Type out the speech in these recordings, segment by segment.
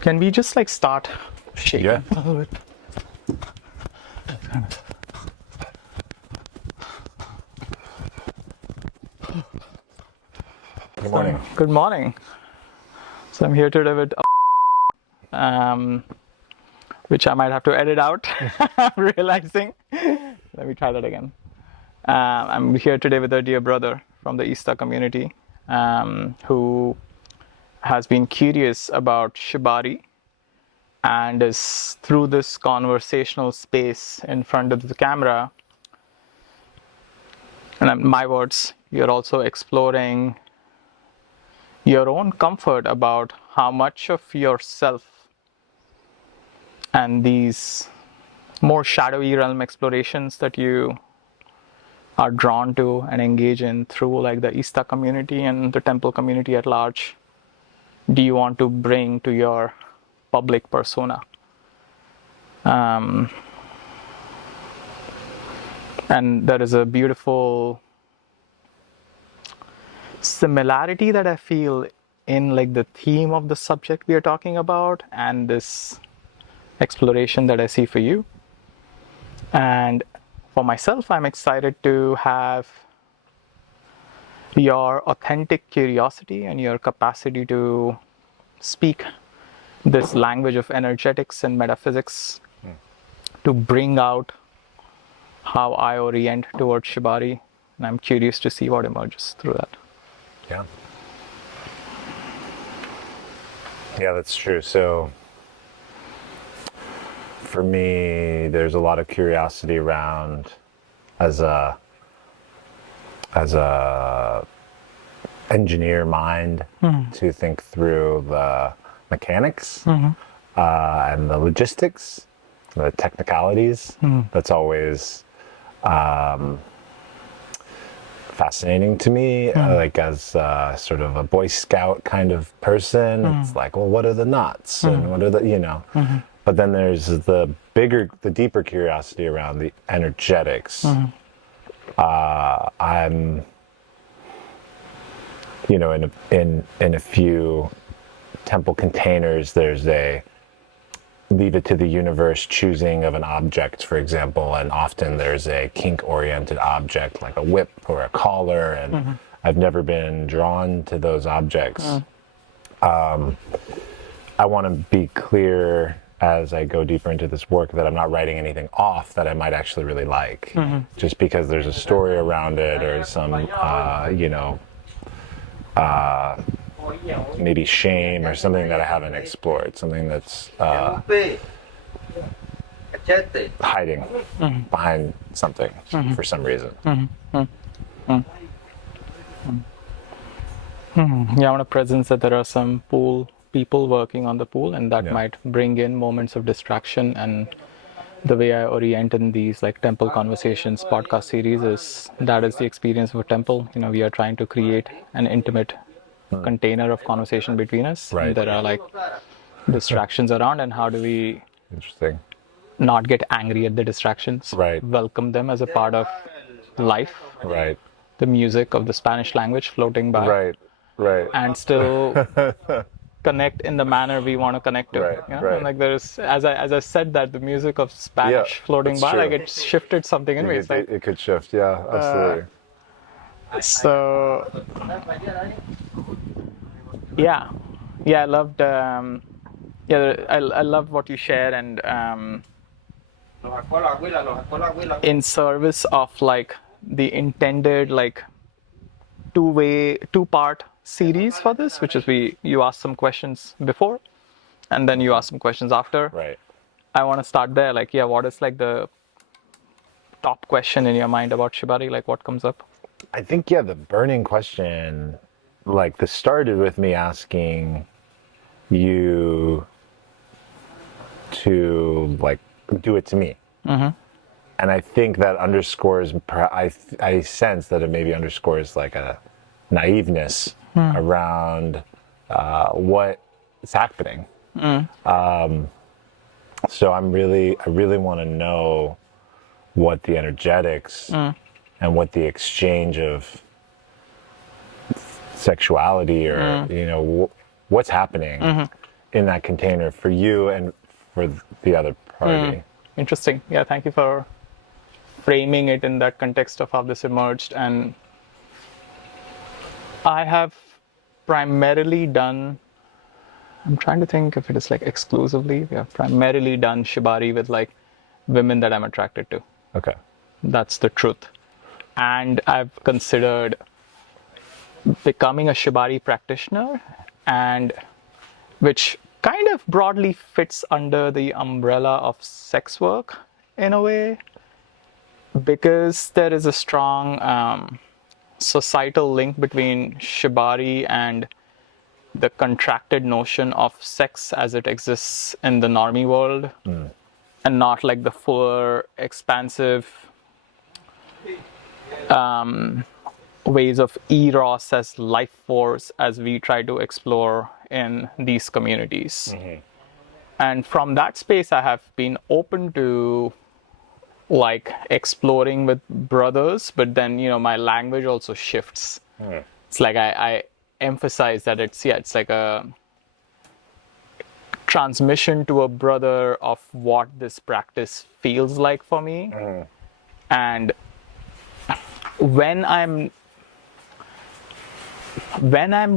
Can we just like start shaking Yeah. a little bit? Good morning. Good morning. So I'm here today with which I might have to edit out. I'm realizing. Let me try that again. I'm here today with a dear brother from the ISTA community who has been curious about Shibari and is through this conversational space in front of the camera, and in my words, you're also exploring your own comfort about how much of yourself and these more shadowy realm explorations that you are drawn to and engage in through like the ISTA community and the temple community at large do you want to bring to your public persona. And there is a beautiful similarity that I feel in like the theme of the subject we are talking about and this exploration that I see for you. And for myself, I'm excited to have your authentic curiosity and your capacity to speak this language of energetics and metaphysics to bring out how I orient towards Shibari. And I'm curious to see what emerges through that. Yeah. Yeah, that's true. So for me, there's a lot of curiosity around as a engineer mind to think through the mechanics and the logistics, the technicalities. That's always fascinating to me, like as sort of a Boy Scout kind of person. It's like, well, what are the knots and what are the, but then there's the deeper curiosity around the energetics. I'm, in a few temple containers, there's a leave it to the universe choosing of an object, for example, and often there's a kink-oriented object like a whip or a collar, and I've never been drawn to those objects. I want to be clear as I go deeper into this work that I'm not writing anything off that I might actually really like, just because there's a story around it or some, maybe shame or something that I haven't explored, something that's hiding behind something for some reason. Yeah, I want to presence that there are some people working on the pool, and that might bring in moments of distraction. And the way I orient in these like temple conversations podcast series is that is the experience of a temple. We are trying to create an intimate container of conversation between us. Right. There are like distractions around, and how do we not get angry at the distractions, welcome them as a part of life, the music of the Spanish language floating by, and still connect in the manner we want to connect to. And like there's, as I said, that the music of Spanish floating by, like it shifted something in me. It could shift, absolutely. So I loved I loved what you shared, and in service of like the intended like two-part series for this, which is you asked some questions before and then you asked some questions after. I want to start there, like what is like the top question in your mind about Shibari, like what comes up? I think the burning question, like this started with me asking you to like do it to me. And I think that underscores, I sense that it maybe underscores like a naiveness around what is happening. So I really want to know what the energetics and what the exchange of sexuality or what's happening in that container for you and for the other party. Interesting. Yeah, thank you for framing it in that context of how this emerged. And I have primarily done, I'm trying to think if it is like exclusively, we have primarily done Shibari with like women that I'm attracted to. Okay. That's the truth. And I've considered becoming a Shibari practitioner, and which kind of broadly fits under the umbrella of sex work in a way, because there is a strong societal link between Shibari and the contracted notion of sex as it exists in the normie world, and not like the fuller, expansive ways of eros as life force as we try to explore in these communities. And from that space, I have been open to like exploring with brothers, but then, you know, my language also shifts. It's like I emphasize that it's like a transmission to a brother of what this practice feels like for me. And when I'm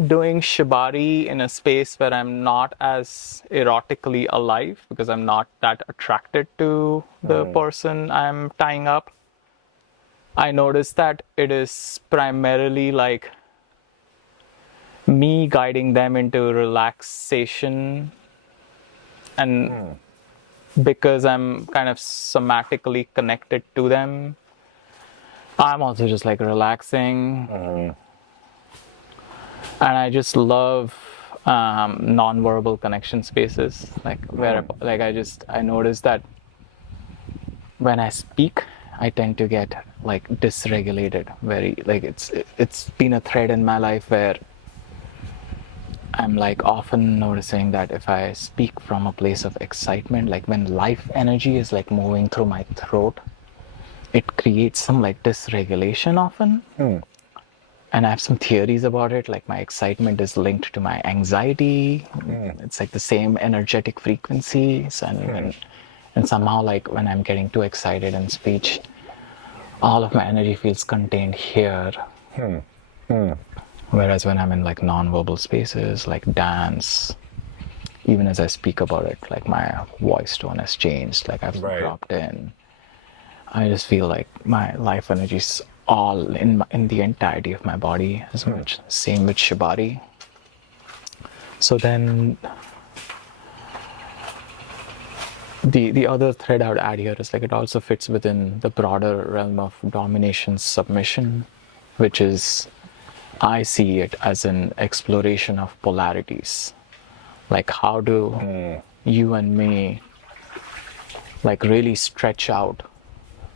doing Shibari in a space where I'm not as erotically alive, because I'm not that attracted to the person I'm tying up, I notice that it is primarily like me guiding them into relaxation. And because I'm kind of somatically connected to them, I'm also just like relaxing. And I just love non-verbal connection spaces, like where like I notice that when I speak, I tend to get like dysregulated. Very like it's been a thread in my life where I'm like often noticing that if I speak from a place of excitement, like when life energy is like moving through my throat, it creates some like dysregulation often. And I have some theories about it, like my excitement is linked to my anxiety. It's like the same energetic frequencies, and somehow like when I'm getting too excited in speech, all of my energy feels contained here. Whereas when I'm in like non-verbal spaces, like dance, even as I speak about it, like my voice tone has changed, like I've dropped in. I just feel like my life energy is all in the entirety of my body as much. Same with Shibari. So then the other thread I would add here is like it also fits within the broader realm of domination submission, which is, I see it as an exploration of polarities. Like how do you and me like really stretch out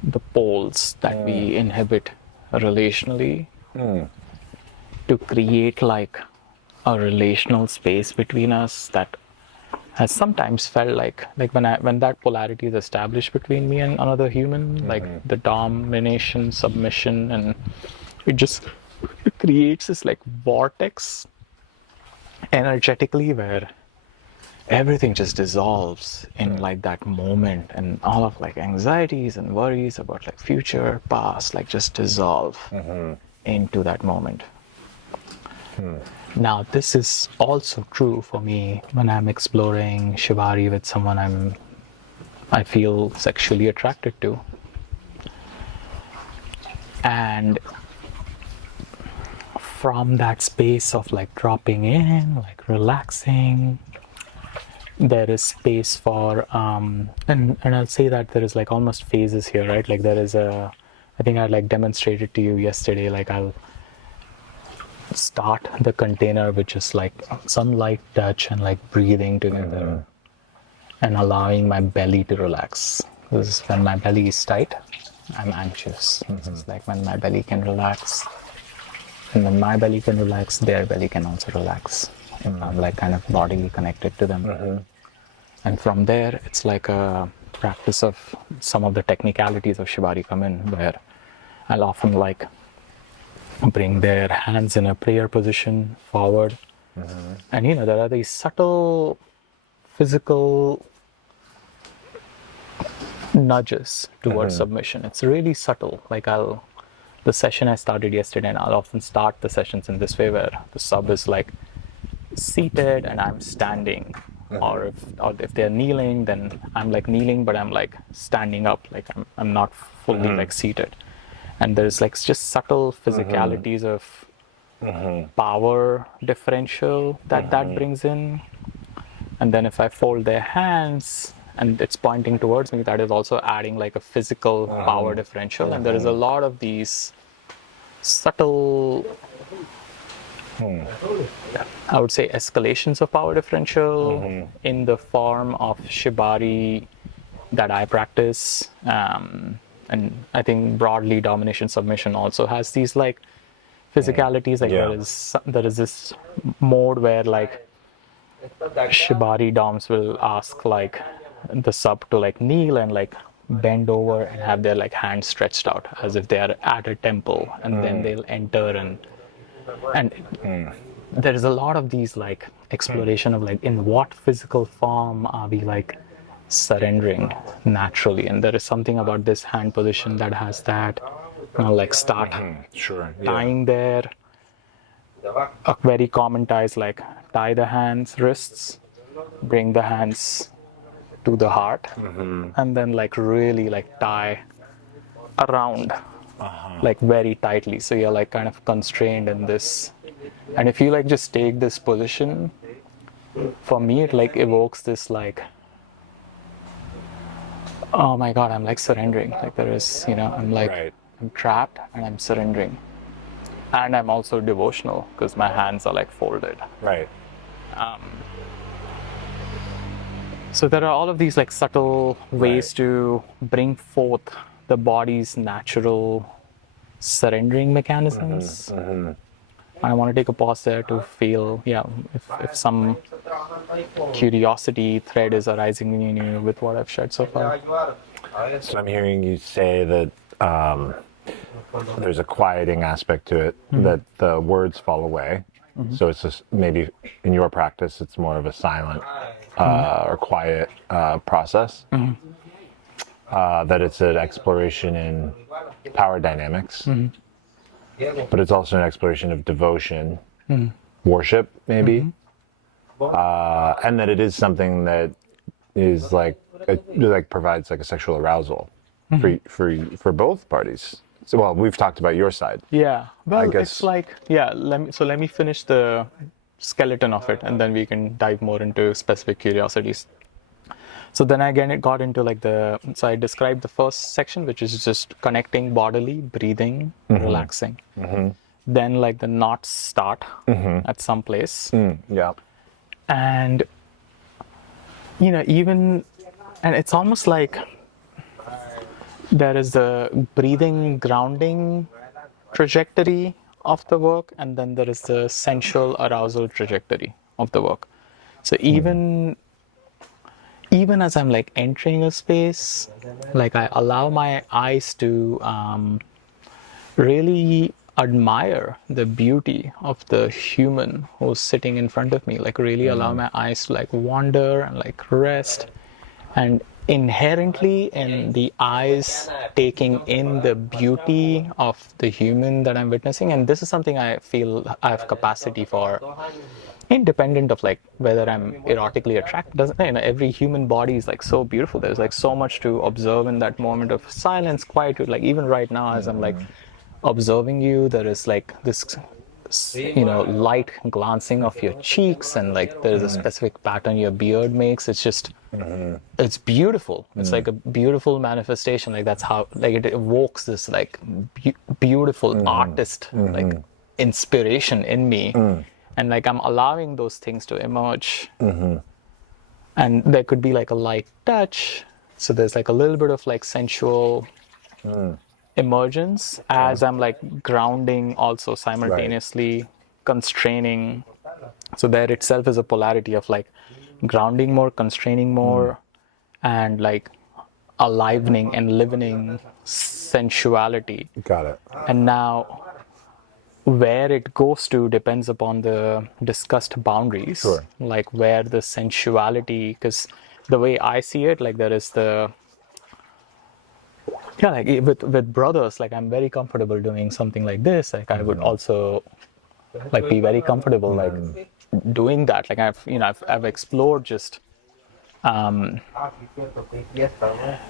the poles that we inhibit relationally to create like a relational space between us that has sometimes felt like when that polarity is established between me and another human, like the domination, submission, and it creates this like vortex energetically where everything just dissolves in like that moment, and all of like anxieties and worries about like future, past, like just dissolve into that moment. Now this is also true for me when I'm exploring Shibari with someone I feel sexually attracted to. And from that space of like dropping in, like relaxing, there is space for and I'll say that there is like almost phases here, right? Like there is I think I like demonstrated to you yesterday, like I'll start the container with just like some light touch and like breathing together and allowing my belly to relax. This is when my belly is tight, I'm anxious. This is like when my belly can relax, and when my belly can relax, their belly can also relax. I'm like kind of bodily connected to them. And from there, it's like a practice of some of the technicalities of Shibari come in, where I'll often like bring their hands in a prayer position forward. And you know, there are these subtle physical nudges towards submission. It's really subtle. Like the session I started yesterday, and I'll often start the sessions in this way where the sub is like seated and I'm standing. Or if they're kneeling, then I'm like kneeling, but I'm like standing up, like I'm not fully like seated. And there's like just subtle physicalities of power differential that brings in. And then if I fold their hands and it's pointing towards me, that is also adding like a physical power differential. And there is a lot of these subtle, I would say, escalations of power differential in the form of Shibari that I practice. And I think broadly domination submission also has these like physicalities. Like there is this mode where like Shibari doms will ask like the sub to like kneel and like bend over and have their like hands stretched out as if they are at a temple, and then they'll enter and there is a lot of these like exploration of like in what physical form are we like surrendering naturally. And there is something about this hand position that has that, like start tying there. A very common tie is like tie the hands, wrists, bring the hands to the heart, and then like really like tie around like very tightly, so you're like kind of constrained in this. And if you like just take this position, for me it like evokes this like, oh my god, I'm like surrendering. Like there is, I'm like I'm trapped and I'm surrendering, and I'm also devotional because my hands are like folded. So there are all of these like subtle ways to bring forth the body's natural surrendering mechanisms. I want to take a pause there to feel, if some curiosity thread is arising in you with what I've shared so far. So I'm hearing you say that there's a quieting aspect to it, that the words fall away. So it's just maybe in your practice, it's more of a silent or quiet process. That it's an exploration in power dynamics, but it's also an exploration of devotion, worship, maybe, and that it is something that is like provides like a sexual arousal for both parties. So, well, we've talked about your side. Yeah, well, I guess it's like, let me finish the skeleton of it, and then we can dive more into specific curiosities. So then again, it got into like so I described the first section, which is just connecting bodily, breathing, relaxing. Then like the knots start at some place. And, and it's almost like there is the breathing, grounding trajectory of the work, and then there is the sensual arousal trajectory of the work. So even as I'm like entering a space, like I allow my eyes to really admire the beauty of the human who's sitting in front of me, like really allow my eyes to like wander and like rest. And inherently in the eyes taking in the beauty of the human that I'm witnessing, and this is something I feel I have capacity for, independent of like whether I'm erotically attracted. Every human body is like so beautiful. There's like so much to observe in that moment of silence, quietude. Like even right now, as I'm like observing you, there is like this light glancing of your cheeks, and like there's a specific pattern your beard makes. It's just it's beautiful. It's like a beautiful manifestation. Like that's how like it evokes this like beautiful artist like inspiration in me. And like I'm allowing those things to emerge. And there could be like a light touch. So there's like a little bit of like sensual emergence as I'm like grounding also simultaneously, constraining. So there itself is a polarity of like grounding more, constraining more, and like alivening, enlivening sensuality. Got it. And now where it goes to depends upon the discussed boundaries. Sure. Like where the sensuality, because the way I see it, like there is the, yeah, like with brothers, like I'm very comfortable doing something like this. Like I would also like be very comfortable like doing that. Like I've explored just yeah,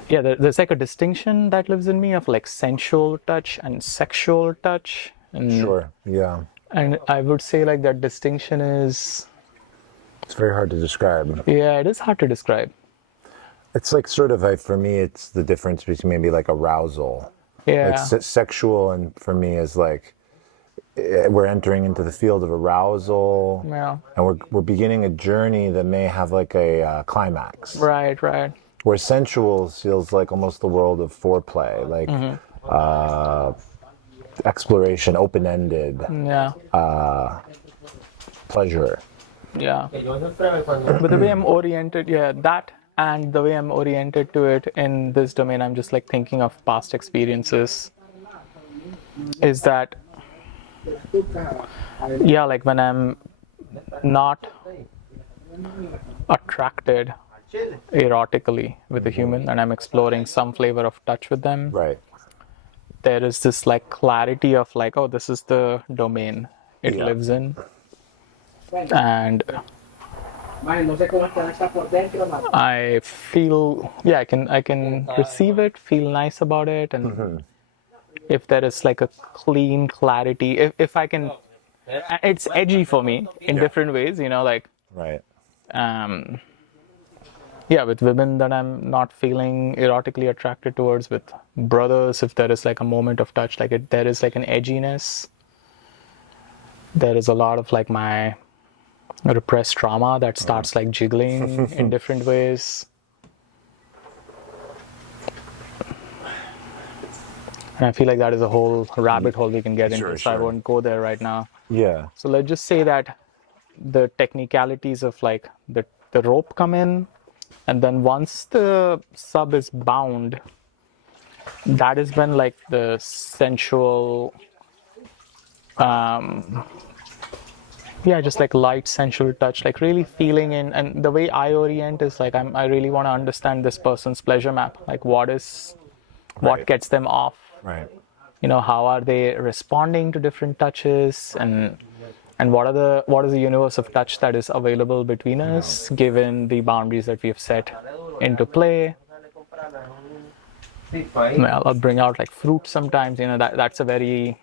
there's like a distinction that lives in me of like sensual touch and sexual touch. And Sure. Yeah. and I would say like that distinction is, It's very hard to describe. yeah, it is hard to describe. It's like sort of like, for me, it's the difference between maybe like arousal. Yeah. Like sexual, and for me is like we're entering into the field of arousal, Yeah. and we're beginning a journey that may have like a climax. Right, right. Where sensual feels like almost the world of foreplay, like exploration, open-ended, Yeah. pleasure. Yeah. But the way I'm oriented, yeah, that and the way I'm oriented to it in this domain, I'm just like thinking of past experiences. Is that, yeah, like when I'm not attracted erotically with a human and I'm exploring some flavor of touch with them, Right. there is this like clarity of like, oh, this is the domain it Yeah. lives in. And I feel, yeah, I can receive it, feel nice about it, and if there is like a clean clarity, if I can, it's edgy for me in different ways, like Right. yeah, with women that I'm not feeling erotically attracted towards, with brothers, if there is like a moment of touch, like there is like an edginess. There is a lot of like my repressed trauma that starts like jiggling in different ways. And I feel like that is a whole rabbit hole we can get into, so I won't go there right now. Yeah. So let's just say that the technicalities of like the rope come in, and then once the sub is bound, that is when like the sensual, yeah, just like light sensual touch, like really feeling in. And the way I orient is like I really want to understand this person's pleasure map, like what gets them off. Right. How are they responding to different touches, and what is the universe of touch that is available between us, given the boundaries that we have set into play. I'll bring out like fruit sometimes. That's a very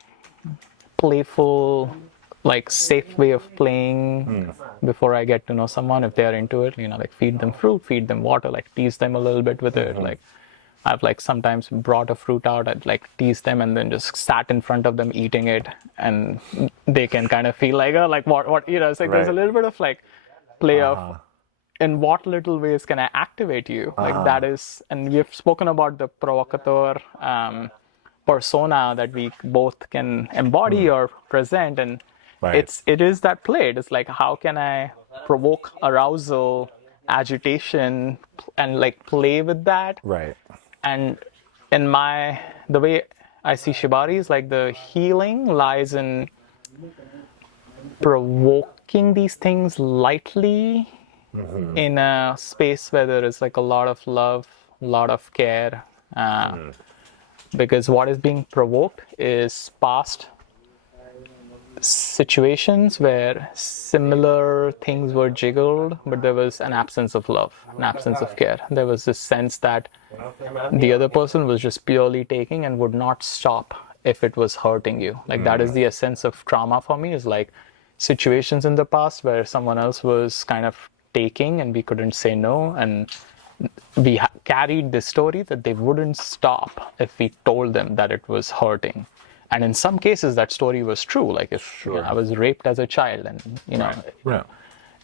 playful, like safe way of playing before I get to know someone. If they're into it, like feed them fruit, feed them water, like tease them a little bit with it. Like I've like sometimes brought a fruit out, I'd like tease them and then just sat in front of them eating it, and they can kind of feel like, oh, like what it's like there's a little bit of like play of in what little ways can I activate you, like that is. And we have spoken about the provocateur persona that we both can embody or present, and it is that play. It's like, how can I provoke arousal, agitation, and like play with that. Right. And in the way I see Shibari is like the healing lies in provoking these things lightly in a space where there is like a lot of love, a lot of care, because what is being provoked is past situations where similar things were jiggled, but there was an absence of love, an absence of care. There was this sense that the other person was just purely taking and would not stop if it was hurting you. Like that is the essence of trauma for me, is like situations in the past where someone else was kind of taking and we couldn't say no, and we carried this story that they wouldn't stop if we told them that it was hurting. And in some cases, that story was true. Like if I was raped as a child, and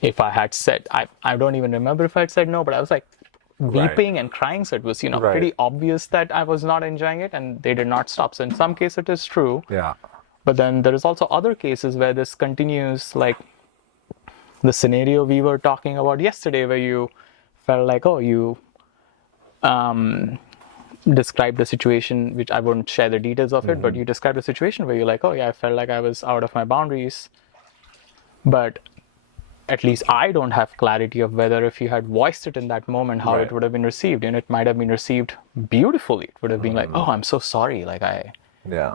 if I had said, I don't even remember if I had said no, but I was like weeping and crying. So it was, pretty obvious that I was not enjoying it, and they did not stop. So in some cases, it is true. Yeah. But then there is also other cases where this continues, like the scenario we were talking about yesterday, where you felt like, oh, described a situation, which I won't share the details of it, but you described a situation where you're like, oh yeah, I felt like I was out of my boundaries. But at least I don't have clarity of whether if you had voiced it in that moment, how it would have been received. And it might have been received beautifully. It would have been like, oh, I'm so sorry. Like I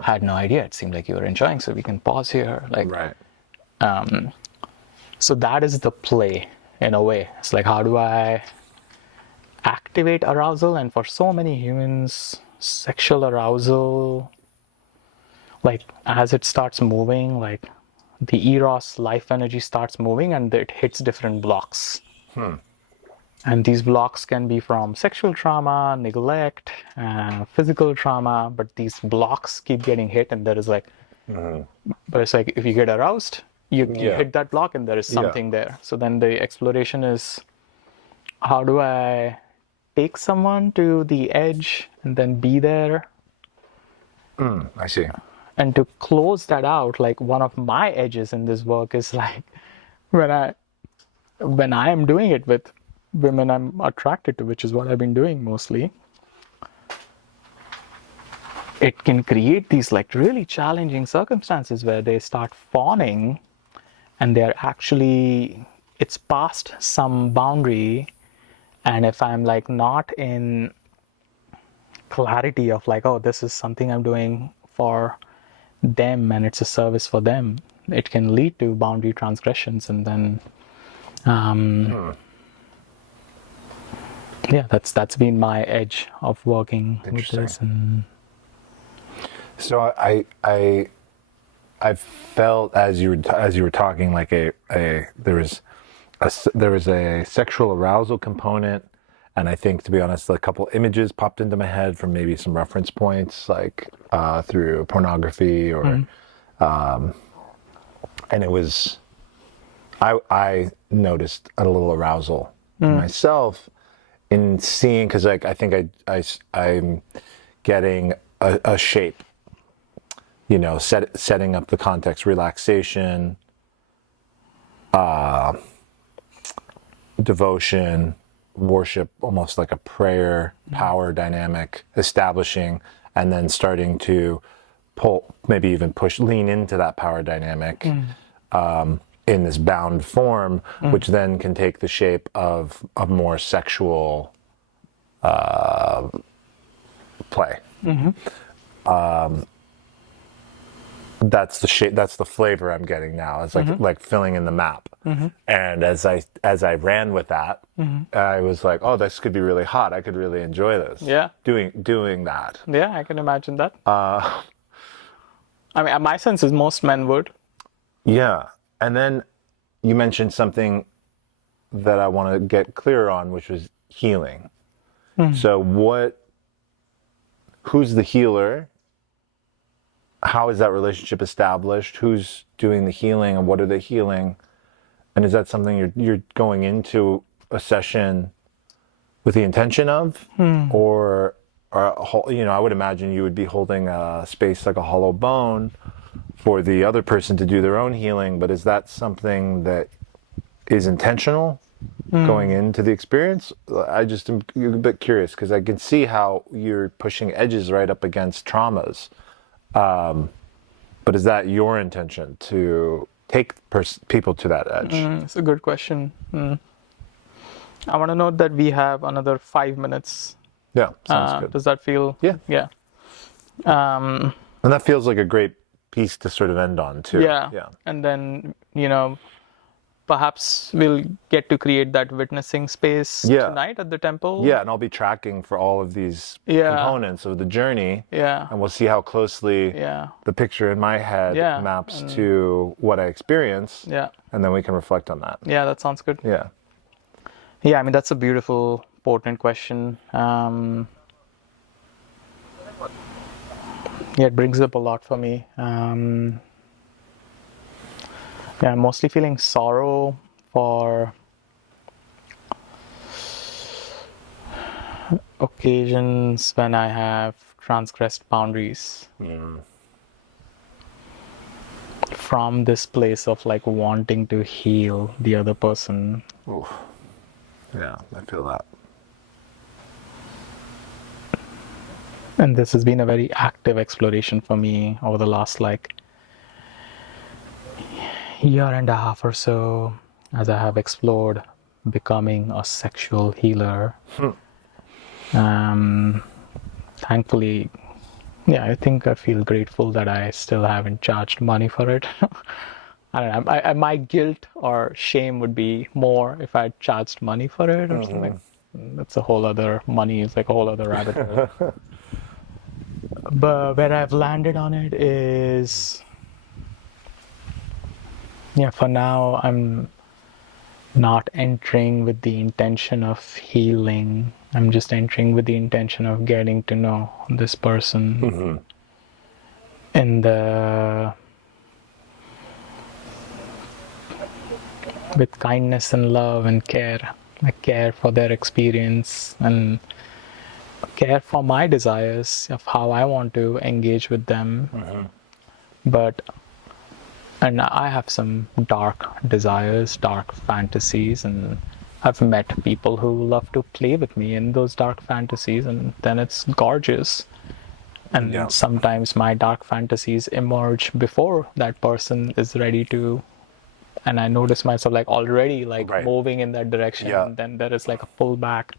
had no idea. It seemed like you were enjoying, so we can pause here. Like, so that is the play in a way. It's like, how do I activate arousal? And for so many humans, sexual arousal, like as it starts moving, like the eros life energy starts moving and it hits different blocks. And these blocks can be from sexual trauma, neglect, physical trauma, but these blocks keep getting hit, and there is like, but it's like if you get aroused, you hit that block and there is something there. So then the exploration is, how do I take someone to the edge and then be there? I see. And to close that out, like one of my edges in this work is like when I am doing it with women I'm attracted to, which is what I've been doing mostly, it can create these like really challenging circumstances where they start fawning and they're actually, it's past some boundary. And if I'm like not in clarity of like, oh, this is something I'm doing for them and it's a service for them, it can lead to boundary transgressions. And then yeah, that's been my edge of working with this. And so I felt as you were talking, like there was a sexual arousal component, and I think, to be honest, a couple images popped into my head from maybe some reference points, like through pornography or and it was, I noticed a little arousal in myself in seeing, because like I think I'm getting a shape, you know, setting up the context, relaxation, devotion, worship, almost like a prayer, power dynamic, establishing, and then starting to pull, maybe even lean into that power dynamic in this bound form, which then can take the shape of a more sexual play. That's the shape, that's the flavor I'm getting now. It's like filling in the map. And as I ran with that, I was like, oh, this could be really hot. I could really enjoy this. Yeah. Doing that. Yeah, I can imagine that. I mean, my sense is most men would. Yeah. And then you mentioned something that I want to get clear on, which was healing. So who's the healer? How is that relationship established? Who's doing the healing and what are they healing? And is that something you're going into a session with the intention of? Or you know, I would imagine you would be holding a space like a hollow bone for the other person to do their own healing, but is that something that is intentional going into the experience? I just am a bit curious because I can see how you're pushing edges right up against traumas. But is that your intention to take people to that edge? It's a good question. I want to note that we have another 5 minutes. Yeah, sounds good. Does that feel? Yeah. Yeah. And that feels like a great piece to sort of end on too. Yeah. And then, you know, perhaps we'll get to create that witnessing space tonight at the temple. Yeah, and I'll be tracking for all of these components of the journey. Yeah. And we'll see how closely the picture in my head maps to what I experience. Yeah. And then we can reflect on that. Yeah, that sounds good. Yeah. Yeah, I mean, that's a beautiful, potent question. Yeah, it brings up a lot for me. Yeah, I'm mostly feeling sorrow for occasions when I have transgressed boundaries. From this place of like wanting to heal the other person. Oof. Yeah, I feel that. And this has been a very active exploration for me over the last like year and a half or so, as I have explored becoming a sexual healer. Thankfully, yeah, I feel grateful that I still haven't charged money for it. I don't know. My guilt or shame would be more if I charged money for it or something. That's a whole other, money is like a whole other rabbit hole. But where I've landed on it is, yeah, for now, I'm not entering with the intention of healing. I'm just entering with the intention of getting to know this person in the with kindness and love and care. I care for their experience and care for my desires of how I want to engage with them. And I have some dark desires, dark fantasies, and I've met people who love to play with me in those dark fantasies, and then it's gorgeous. And sometimes my dark fantasies emerge before that person is ready to, and I notice myself like already like moving in that direction, and then there is like a pullback.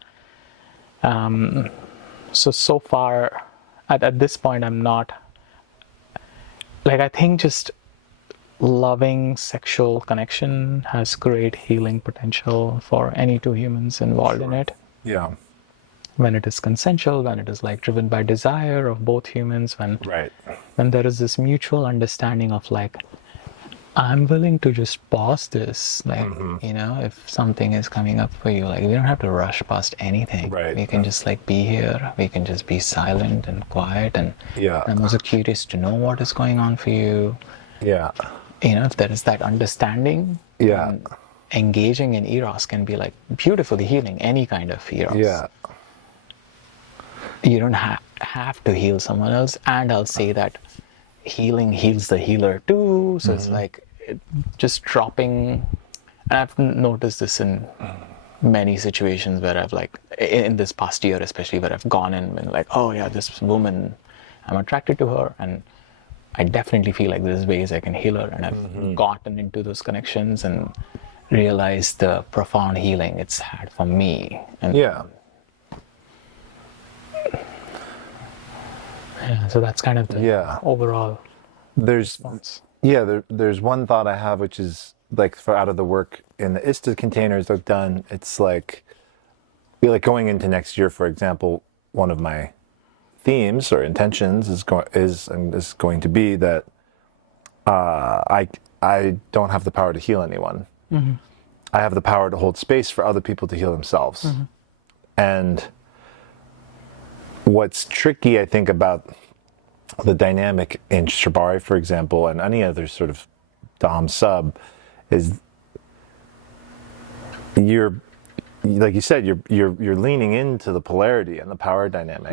So far, at this point, I'm not, like, I think just loving sexual connection has great healing potential for any two humans involved in it. Yeah. When it is consensual, when it is like driven by desire of both humans, when there is this mutual understanding of like, I'm willing to just pause this, like, you know, if something is coming up for you, like, we don't have to rush past anything. We can just like be here, we can just be silent and quiet, and I'm also curious to know what is going on for you. You know, if there is that understanding, engaging in eros can be like beautifully healing any kind of eros. You don't have to heal someone else, and I'll say that healing heals the healer too. So it's like just dropping, and I've noticed this in many situations where I've like, in this past year especially, where I've gone in and like, oh yeah, this woman, I'm attracted to her, and I definitely feel like there's ways I can heal her, and I've gotten into those connections and realized the profound healing it's had for me. And so that's kind of the overall response. There's one thought I have, which is like, for out of the work in the ISTA containers I've done, it's like going into next year, for example, one of my themes or intentions is going to be that I don't have the power to heal anyone. I have the power to hold space for other people to heal themselves. And what's tricky, I think, about the dynamic in Shibari, for example, and any other sort of Dom sub, is you're, like you said, you're leaning into the polarity and the power dynamic.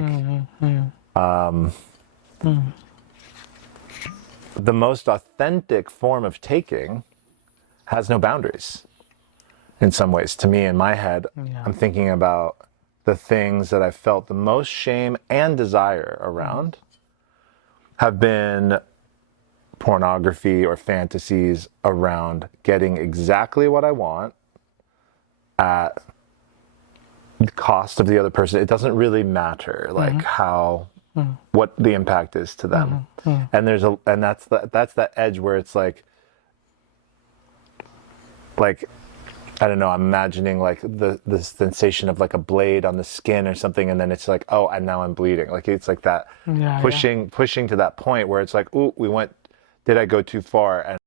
The most authentic form of taking has no boundaries. In some ways, to me, in my head, I'm thinking about the things that I felt the most shame and desire around have been pornography or fantasies around getting exactly what I want at the cost of the other person. It doesn't really matter, like what the impact is to them. And that's that edge where it's like I don't know, I'm imagining like the sensation of like a blade on the skin or something, and then it's like, oh, and now I'm bleeding. Like, it's like that pushing to that point where it's like, ooh, did I go too far?